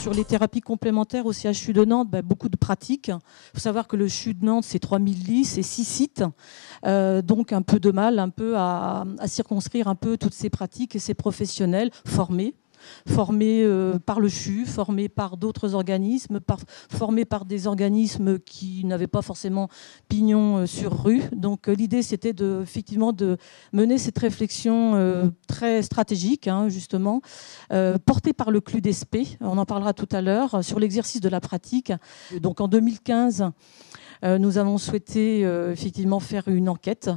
Sur les thérapies complémentaires au CHU de Nantes, beaucoup de pratiques. Il faut savoir que le CHU de Nantes, c'est 3000 lits, c'est 6 sites. Donc un peu de mal à circonscrire un peu toutes ces pratiques et ces professionnels formés par le CHU, formés par d'autres organismes, formés par des organismes qui n'avaient pas forcément pignon sur rue. Donc l'idée, c'était effectivement de mener cette réflexion très stratégique, justement, portée par le CLUDESP, on en parlera tout à l'heure, sur l'exercice de la pratique. Donc en 2015, nous avons souhaité effectivement faire une enquête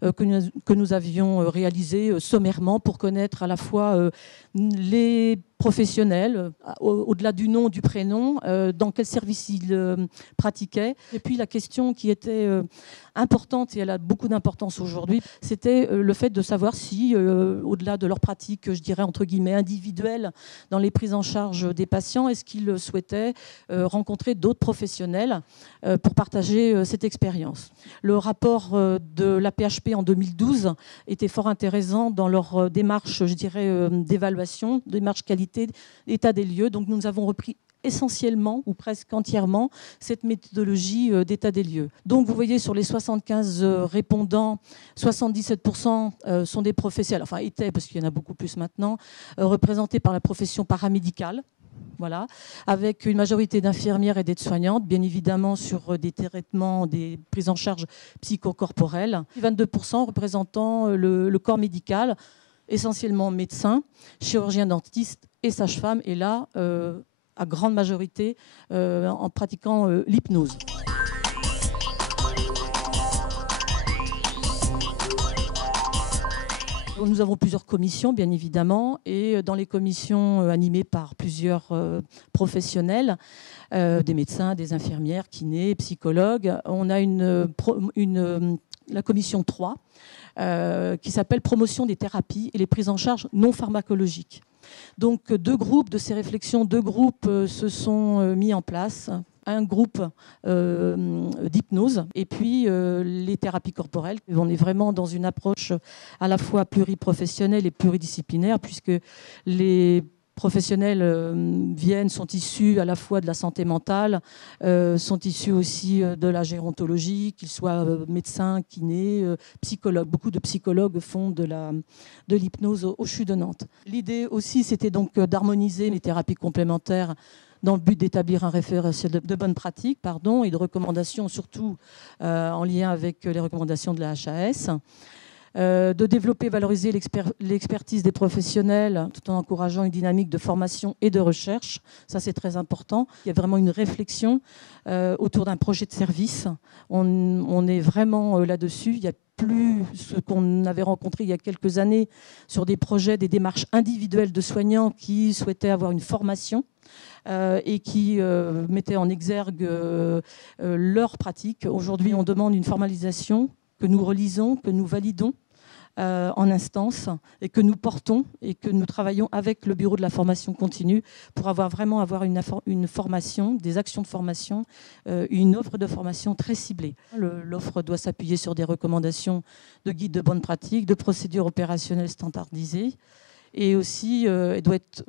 que nous avions réalisé sommairement pour connaître à la fois les professionnels, au-delà du nom, du prénom, dans quel service ils pratiquaient. Et puis la question qui était importante, et elle a beaucoup d'importance aujourd'hui, c'était le fait de savoir si, au-delà de leur pratique, je dirais entre guillemets individuelle, dans les prises en charge des patients, est-ce qu'ils souhaitaient rencontrer d'autres professionnels pour partager cette expérience. Le rapport de l'AP-HP en 2012 était fort intéressant dans leur démarche, je dirais, d'évaluation, démarche qualité, état des lieux. Donc nous avons repris essentiellement ou presque entièrement cette méthodologie d'état des lieux. Donc vous voyez, sur les 75 répondants, 77% sont des professionnels, enfin étaient, parce qu'il y en a beaucoup plus maintenant, représentés par la profession paramédicale. Voilà, avec une majorité d'infirmières et d'aides-soignantes, bien évidemment sur des traitements, des prises en charge psychocorporelles. 22% représentant le corps médical, essentiellement médecins, chirurgiens dentistes et sages-femmes, et là, à grande majorité, en pratiquant l'hypnose. Nous avons plusieurs commissions, bien évidemment, et dans les commissions animées par plusieurs professionnels, des médecins, des infirmières, kinés, psychologues, on a la commission 3, qui s'appelle « Promotion des thérapies et les prises en charge non pharmacologiques ». Donc deux groupes de ces réflexions, se sont mis en place. Un groupe d'hypnose et puis les thérapies corporelles. On est vraiment dans une approche à la fois pluriprofessionnelle et pluridisciplinaire, puisque les professionnels sont issus à la fois de la santé mentale, sont issus aussi de la gérontologie, qu'ils soient médecins, kinés, psychologues. Beaucoup de psychologues font de l'hypnose au CHU de Nantes. L'idée aussi, c'était donc d'harmoniser les thérapies complémentaires dans le but d'établir un référentiel de bonnes pratiques et de recommandations, surtout en lien avec les recommandations de la HAS. De développer et valoriser l'expertise des professionnels tout en encourageant une dynamique de formation et de recherche. Ça, c'est très important. Il y a vraiment une réflexion autour d'un projet de service. On est vraiment là-dessus. Il y a plus ce qu'on avait rencontré il y a quelques années sur des projets, des démarches individuelles de soignants qui souhaitaient avoir une formation et qui mettaient en exergue leur pratique. Aujourd'hui, on demande une formalisation que nous relisons, que nous validons en instance et que nous portons et que nous travaillons avec le bureau de la formation continue pour vraiment avoir une formation, des actions de formation, une offre de formation très ciblée. L'offre doit s'appuyer sur des recommandations de guides de bonne pratique, de procédures opérationnelles standardisées et aussi elle doit être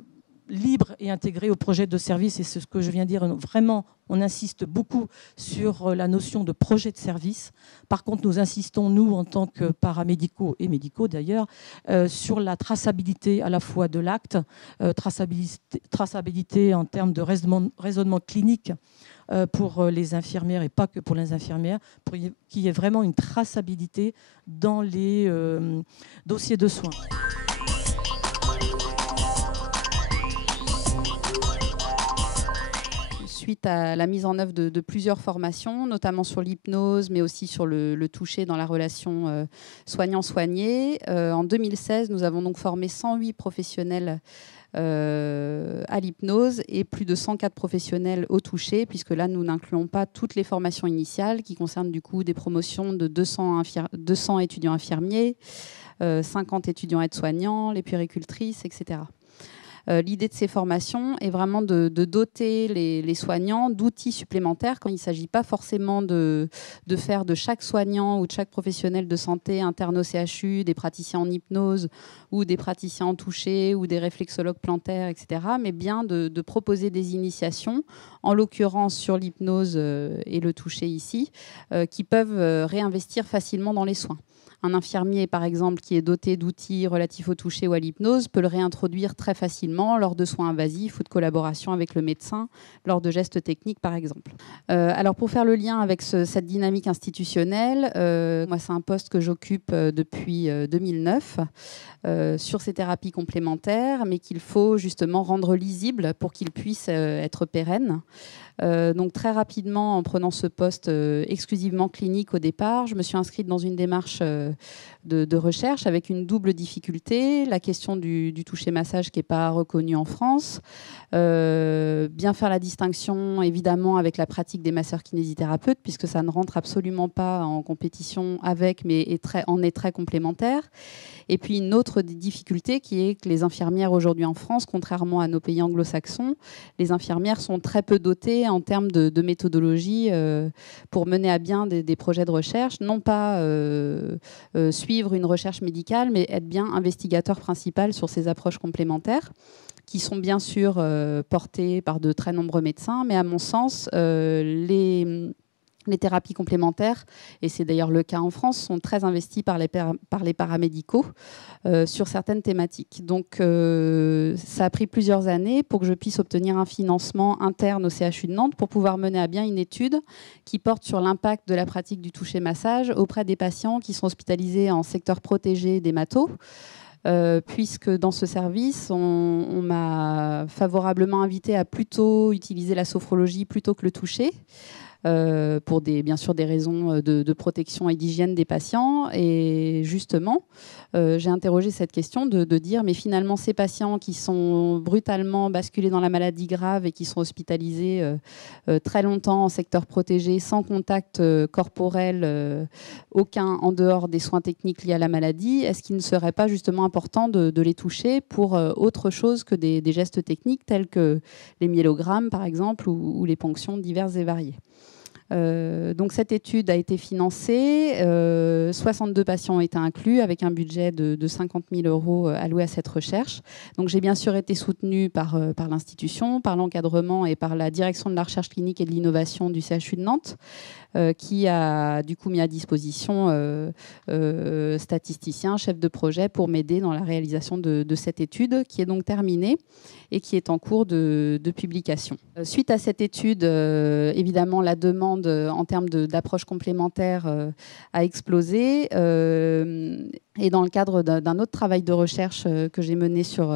libre et intégré au projet de service, et c'est ce que je viens de dire. Vraiment, on insiste beaucoup sur la notion de projet de service. Par contre, nous insistons, nous, en tant que paramédicaux et médicaux d'ailleurs, sur la traçabilité à la fois de l'acte, traçabilité en termes de raisonnement clinique pour les infirmières et pas que pour les infirmières, pour qu'il y ait vraiment une traçabilité dans les dossiers de soins. Suite à la mise en œuvre de plusieurs formations, notamment sur l'hypnose, mais aussi sur le toucher dans la relation soignant-soigné. En 2016, nous avons donc formé 108 professionnels à l'hypnose et plus de 104 professionnels au toucher, puisque là, nous n'incluons pas toutes les formations initiales qui concernent du coup des promotions de 200 étudiants infirmiers, 50 étudiants aides-soignants, les puéricultrices, etc. L'idée de ces formations est vraiment de doter les soignants d'outils supplémentaires quand il ne s'agit pas forcément de faire de chaque soignant ou de chaque professionnel de santé interne au CHU des praticiens en hypnose ou des praticiens en toucher ou des réflexologues plantaires, etc., mais bien de proposer des initiations, en l'occurrence sur l'hypnose et le toucher ici, qui peuvent réinvestir facilement dans les soins. Un infirmier, par exemple, qui est doté d'outils relatifs au toucher ou à l'hypnose peut le réintroduire très facilement lors de soins invasifs ou de collaboration avec le médecin, lors de gestes techniques, par exemple. Alors, pour faire le lien avec cette dynamique institutionnelle, moi, c'est un poste que j'occupe depuis 2009 sur ces thérapies complémentaires, mais qu'il faut justement rendre lisible pour qu'ils puissent être pérennes. Donc très rapidement, en prenant ce poste exclusivement clinique au départ, je me suis inscrite dans une démarche de recherche avec une double difficulté. La question du toucher-massage qui n'est pas reconnu en France. Bien faire la distinction, évidemment, avec la pratique des masseurs kinésithérapeutes, puisque ça ne rentre absolument pas en compétition avec, mais en est très complémentaire. Et puis une autre difficulté qui est que les infirmières aujourd'hui en France, contrairement à nos pays anglo-saxons, les infirmières sont très peu dotées en termes de méthodologie pour mener à bien des projets de recherche, non pas suivre une recherche médicale, mais être bien investigateur principal sur ces approches complémentaires qui sont bien sûr portées par de très nombreux médecins, mais à mon sens, les thérapies complémentaires, et c'est d'ailleurs le cas en France, sont très investies par les paramédicaux sur certaines thématiques. Donc ça a pris plusieurs années pour que je puisse obtenir un financement interne au CHU de Nantes pour pouvoir mener à bien une étude qui porte sur l'impact de la pratique du toucher-massage auprès des patients qui sont hospitalisés en secteur protégé d'hémato. Puisque dans ce service, on m'a favorablement invité à plutôt utiliser la sophrologie plutôt que le toucher. Pour bien sûr des raisons de protection et d'hygiène des patients. Et justement, j'ai interrogé cette question de dire, mais finalement, ces patients qui sont brutalement basculés dans la maladie grave et qui sont hospitalisés très longtemps en secteur protégé, sans contact corporel aucun en dehors des soins techniques liés à la maladie, est-ce qu'il ne serait pas justement important de les toucher pour autre chose que des gestes techniques tels que les myélogrammes, par exemple, ou les ponctions diverses et variées. Donc cette étude a été financée, 62 patients ont été inclus avec un budget de 50 000 € alloué à cette recherche. Donc j'ai bien sûr été soutenue par l'institution, par l'encadrement et par la direction de la recherche clinique et de l'innovation du CHU de Nantes, qui a du coup mis à disposition statisticiens, chefs de projet pour m'aider dans la réalisation de cette étude qui est donc terminée et qui est en cours de publication. Suite à cette étude, évidemment, la demande en termes d'approche complémentaire a explosé. Et dans le cadre d'un autre travail de recherche que j'ai mené sur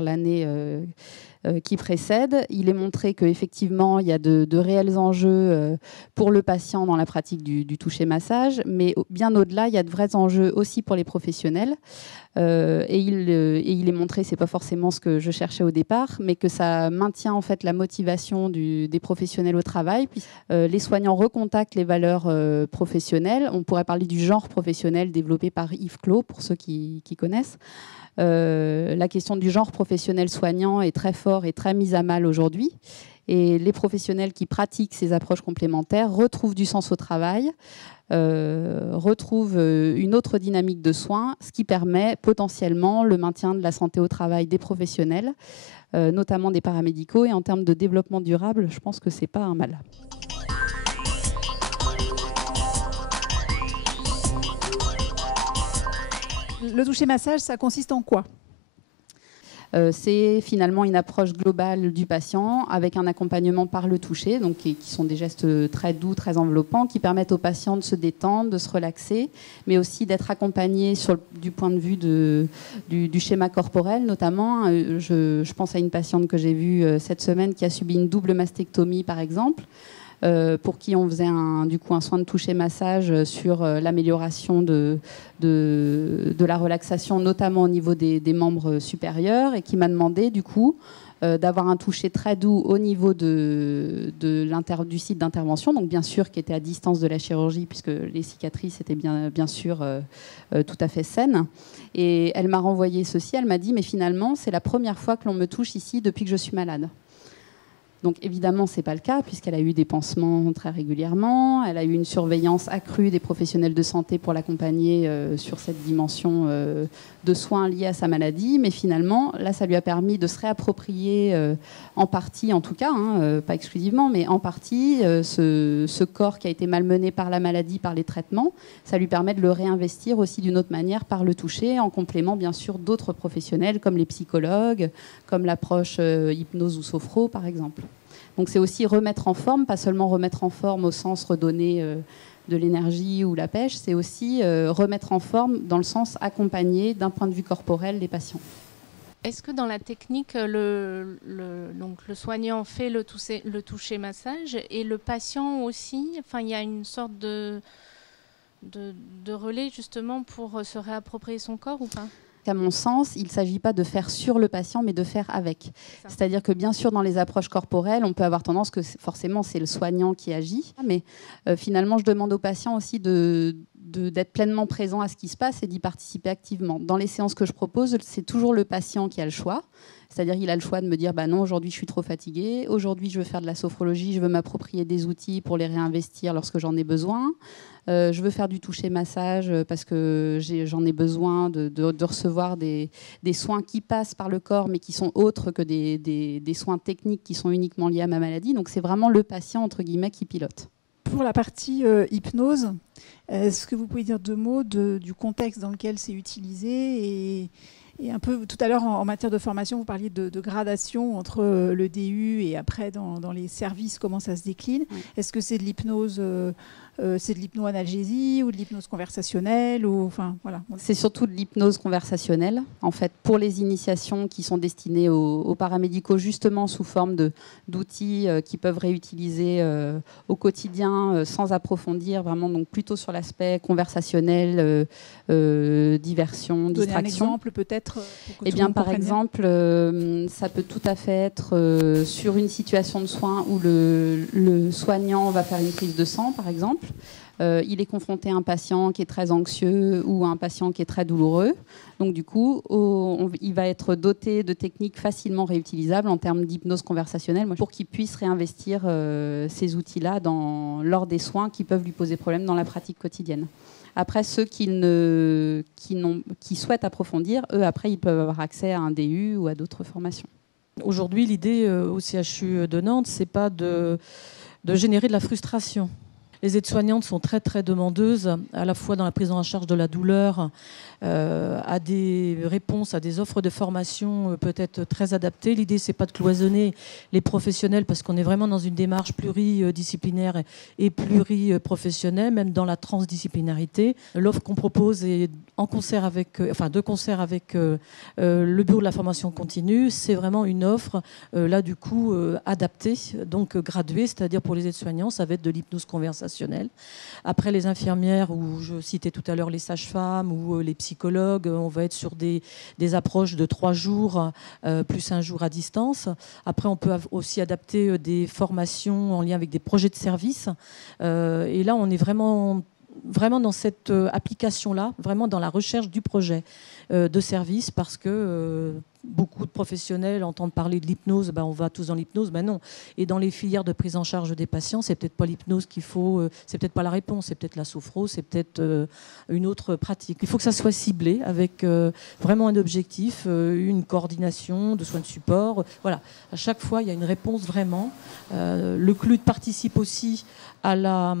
l'année qui précède, il est montré qu'effectivement, il y a de réels enjeux pour le patient dans la pratique du toucher-massage, mais bien au-delà, il y a de vrais enjeux aussi pour les professionnels. Et il est montré, c'est pas forcément ce que je cherchais au départ, mais que ça maintient en fait la motivation des professionnels au travail. Les soignants recontactent les valeurs professionnelles. On pourrait parler du genre professionnel développé par Yves Clos, pour ceux qui connaissent. La question du genre professionnel soignant est très fort et très mise à mal aujourd'hui. Et les professionnels qui pratiquent ces approches complémentaires retrouvent du sens au travail, retrouvent une autre dynamique de soins, ce qui permet potentiellement le maintien de la santé au travail des professionnels, notamment des paramédicaux. Et en termes de développement durable, je pense que ce n'est pas un mal. Le toucher-massage, ça consiste en quoi ? C'est finalement une approche globale du patient avec un accompagnement par le toucher, donc qui sont des gestes très doux, très enveloppants, qui permettent au patient de se détendre, de se relaxer, mais aussi d'être accompagné du point de vue du schéma corporel, notamment. Je pense à une patiente que j'ai vue cette semaine qui a subi une double mastectomie, par exemple, pour qui on faisait un soin de toucher-massage sur l'amélioration de la relaxation, notamment au niveau des membres supérieurs, et qui m'a demandé, du coup, d'avoir un toucher très doux au niveau du site d'intervention, donc bien sûr qui était à distance de la chirurgie puisque les cicatrices étaient bien sûr tout à fait saines. Et elle m'a renvoyé ceci, elle m'a dit mais finalement c'est la première fois que l'on me touche ici depuis que je suis malade. Donc évidemment, ce n'est pas le cas, puisqu'elle a eu des pansements très régulièrement, elle a eu une surveillance accrue des professionnels de santé pour l'accompagner sur cette dimension de soins liés à sa maladie. Mais finalement, là, ça lui a permis de se réapproprier en partie, en tout cas, pas exclusivement, mais en partie, ce corps qui a été malmené par la maladie, par les traitements. Ça lui permet de le réinvestir aussi d'une autre manière par le toucher, en complément, bien sûr, d'autres professionnels, comme les psychologues, comme l'approche hypnose ou sophro, par exemple. Donc c'est aussi remettre en forme, pas seulement remettre en forme au sens redonner de l'énergie ou la pêche, c'est aussi remettre en forme dans le sens accompagner d'un point de vue corporel les patients. Est-ce que dans la technique, donc le soignant fait le toucher massage et le patient aussi, enfin, il y a une sorte de relais justement pour se réapproprier son corps ou pas ? À mon sens, il ne s'agit pas de faire sur le patient, mais de faire avec. C'est-à-dire que bien sûr, dans les approches corporelles, on peut avoir tendance que forcément, c'est le soignant qui agit. Mais finalement, je demande au patient aussi d'être pleinement présent à ce qui se passe et d'y participer activement. Dans les séances que je propose, c'est toujours le patient qui a le choix. C'est-à-dire qu'il a le choix de me dire non, aujourd'hui je suis trop fatigué, aujourd'hui je veux faire de la sophrologie, je veux m'approprier des outils pour les réinvestir lorsque j'en ai besoin. Je veux faire du toucher-massage parce que j'en ai besoin de recevoir des soins qui passent par le corps mais qui sont autres que des soins techniques qui sont uniquement liés à ma maladie. Donc c'est vraiment le patient, entre guillemets, qui pilote. Pour la partie hypnose, est-ce que vous pouvez dire deux mots du contexte dans lequel c'est utilisé et un peu, tout à l'heure, en matière de formation, vous parliez de gradation entre le DU et après, dans les services, comment ça se décline. Oui. Est-ce que c'est de l'hypnose c'est de l'hypno-analgésie ou de l'hypnose conversationnelle enfin, voilà. C'est surtout de l'hypnose conversationnelle, en fait, pour les initiations qui sont destinées aux paramédicaux, justement sous forme d'outils qui peuvent réutiliser au quotidien sans approfondir, vraiment, donc plutôt sur l'aspect conversationnel, diversion, distraction. Donner un exemple peut-être Eh bien, par exemple, ça peut tout à fait être sur une situation de soins où le soignant va faire une prise de sang, par exemple. Il est confronté à un patient qui est très anxieux ou à un patient qui est très douloureux. Donc du coup, il va être doté de techniques facilement réutilisables en termes d'hypnose conversationnelle pour qu'il puisse réinvestir ces outils-là lors des soins qui peuvent lui poser problème dans la pratique quotidienne. Après, ceux qui souhaitent approfondir, eux, après, ils peuvent avoir accès à un DU ou à d'autres formations. Aujourd'hui, l'idée au CHU de Nantes, c'est pas de générer de la frustration. Les aides-soignantes sont très, très demandeuses, à la fois dans la prise en charge de la douleur, à des réponses, à des offres de formation peut-être très adaptées. L'idée, c'est pas de cloisonner les professionnels parce qu'on est vraiment dans une démarche pluridisciplinaire et pluriprofessionnelle, même dans la transdisciplinarité. L'offre qu'on propose est de concert avec le bureau de la formation continue. C'est vraiment une offre, là, du coup, adaptée, donc graduée, c'est-à-dire pour les aides-soignants, ça va être de l'hypnose conversationnelle. Après, les infirmières, ou je citais tout à l'heure les sages-femmes ou les psychologues, on va être sur des approches de 3 jours plus 1 jour à distance. Après, on peut aussi adapter des formations en lien avec des projets de service. Et là, on est vraiment dans cette application-là, vraiment dans la recherche du projet de service, parce que beaucoup de professionnels entendent parler de l'hypnose, on va tous dans l'hypnose, non. Et dans les filières de prise en charge des patients, c'est peut-être pas l'hypnose qu'il faut, c'est peut-être pas la réponse, c'est peut-être la sophro, c'est peut-être une autre pratique. Il faut que ça soit ciblé avec vraiment un objectif, une coordination de soins de support. Voilà, à chaque fois, il y a une réponse vraiment. Le CLUD participe aussi à la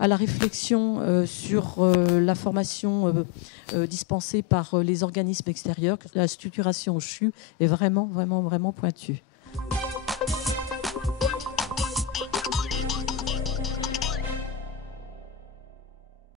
réflexion sur la formation dispensée par les organismes extérieurs. La structuration au CHU est vraiment, vraiment, vraiment pointue.